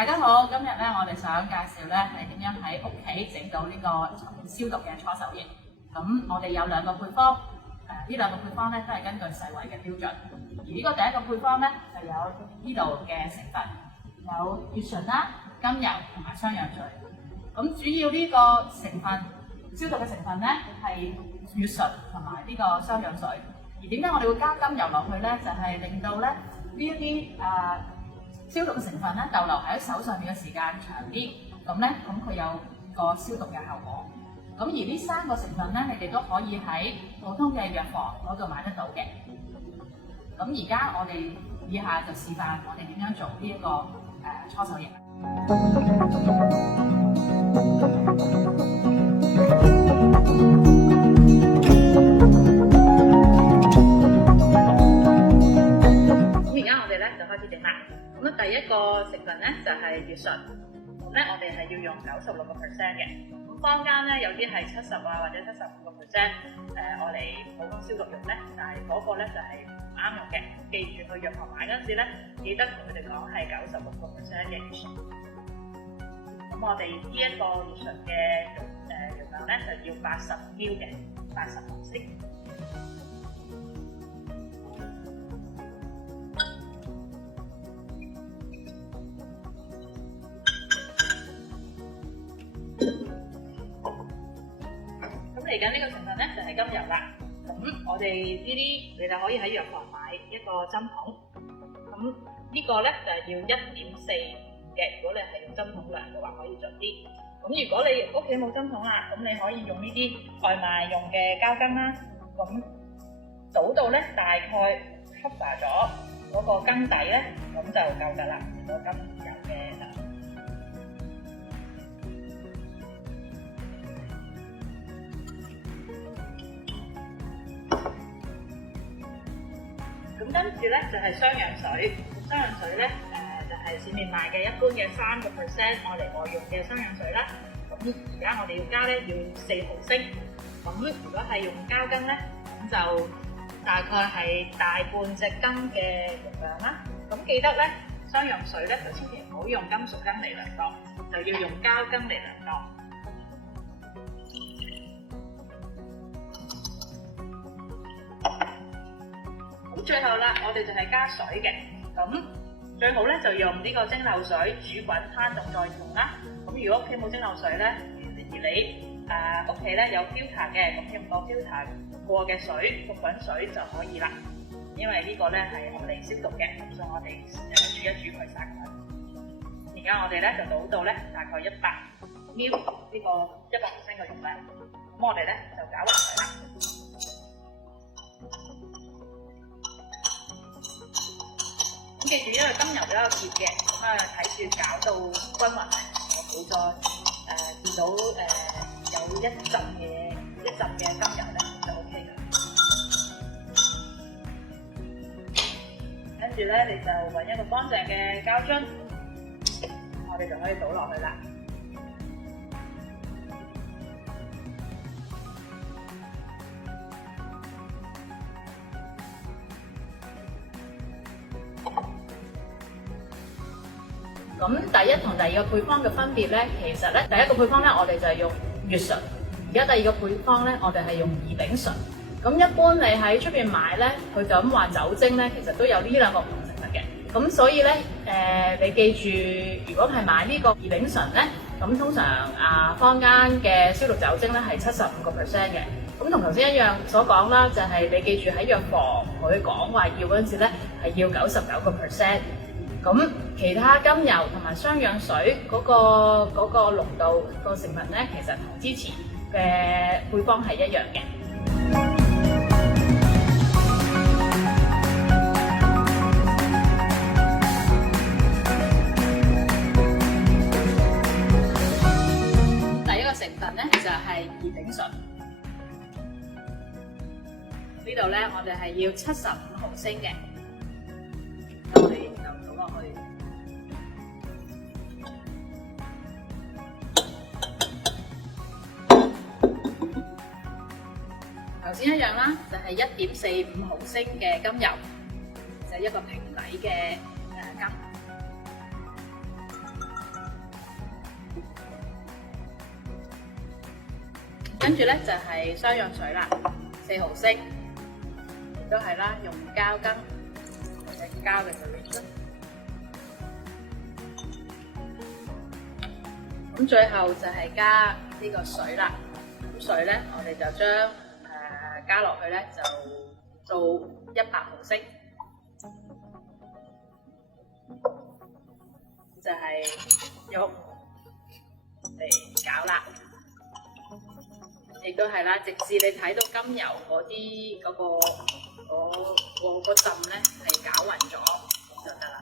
大家好，今日咧我哋想介紹咧係點樣喺屋企整到呢個消毒嘅搓手液。咁我哋有兩個配方，呢兩個配方咧都係根據世衛嘅標準。而呢個第一個配方咧就有呢度嘅成分，有乙醇啦、甘油同埋雙氧水。咁主要呢個成分消毒嘅成分咧係乙醇同埋呢個雙氧水。而點解我哋會加甘油落去咧？就係令到咧呢一啲消毒嘅成分咧逗留喺手上面嘅時間長啲，咁佢有個消毒嘅效果。咁而呢三個成分咧，你哋都可以喺普通嘅藥房嗰度買得到嘅。咁而家我哋以下就示範我哋點樣做呢一個搓手液。咁而家我哋咧就開始整啦。咁第一個成分咧就係乙醇，咁咧我哋係要用96%嘅。咁坊間咧有啲係70或者75%，我嚟普通消毒用咧，但係嗰個咧就係唔啱用嘅。記住去藥房買嗰陣時咧，記得同佢哋講係96%嘅乙醇。咁我哋呢一個乙醇嘅容量咧就要80 ml 嘅，80毫升。嚟緊呢個成分咧就係甘油啦。咁我哋呢啲你就可以喺藥房買一個針筒。咁呢個咧就係要1.45嘅。如果你係用針筒量嘅話，可以盡啲。咁如果你屋企冇針筒啦，咁你可以用呢啲外賣用嘅膠羹啦。咁倒到咧大概 cover 咗嗰個羹底咧，咁就夠㗎啦。個甘油嘅能。咁跟住咧就係雙氧水，雙氧水咧就係市面賣嘅一般嘅3%愛嚟外用嘅雙氧水啦。咁而家我哋要加咧要4毫升。咁如果係用膠羹咧，咁就大概係大半隻羹嘅容量啦。咁記得咧雙氧水咧就千祈唔好用金屬羹嚟量度，就要用膠羹嚟量度。最後啦，我哋就係加水嘅。咁最好咧就用呢個蒸餾水煮滾攤凍再用啦。咁如果屋企冇蒸餾水咧，而你屋企咧有 filter 嘅，咁用個 filter 過嘅水焗滾水就可以啦。因為呢個咧係我哋消毒嘅，咁所以我哋煮一煮佢殺菌。而家我哋咧就倒到咧大概100 ml 呢個100毫升嘅容量。咁我哋咧就攪勻佢啦。咁記住，因為甘油比較熱嘅，咁睇住攪到均勻，我冇再見到有一陣嘅甘油咧就 OK 啦。跟住咧，你就揾一個乾淨嘅膠樽，我哋就可以倒落去啦。咁第一同第二個配方嘅分別咧，其實咧第一個配方咧，我哋就係用乙醇，而家第二個配方咧，我哋係用異丙醇。咁一般你喺出邊買咧，佢就咁話酒精咧，其實都有呢兩個唔同成分嘅。咁所以咧，你記住，如果係買呢個異丙醇咧，咁通常坊間嘅消毒酒精咧係75%嘅。咁同頭先一樣所講啦，就係你記住喺藥房佢講話要嗰陣時咧，係要99%。咁其他甘油同埋雙氧水嗰個濃度個成分咧，其實同之前嘅配方係一樣嘅。第一個成分咧就係異丙醇，呢度咧我哋係要75毫升嘅。我哋就倒落去。頭先一樣啦，就係1.45毫升嘅甘油，就係一個平底嘅羹。跟住咧就係雙氧水啦，4毫升，亦都係啦，用膠羹或者膠嘅水。咁最後就係加呢個水啦。咁水咧，我哋就將加落去咧，就做100毫升，就係用嚟攪啦。亦都係啦，直至你睇到甘油嗰啲嗰陣咧係攪勻咗就得啦。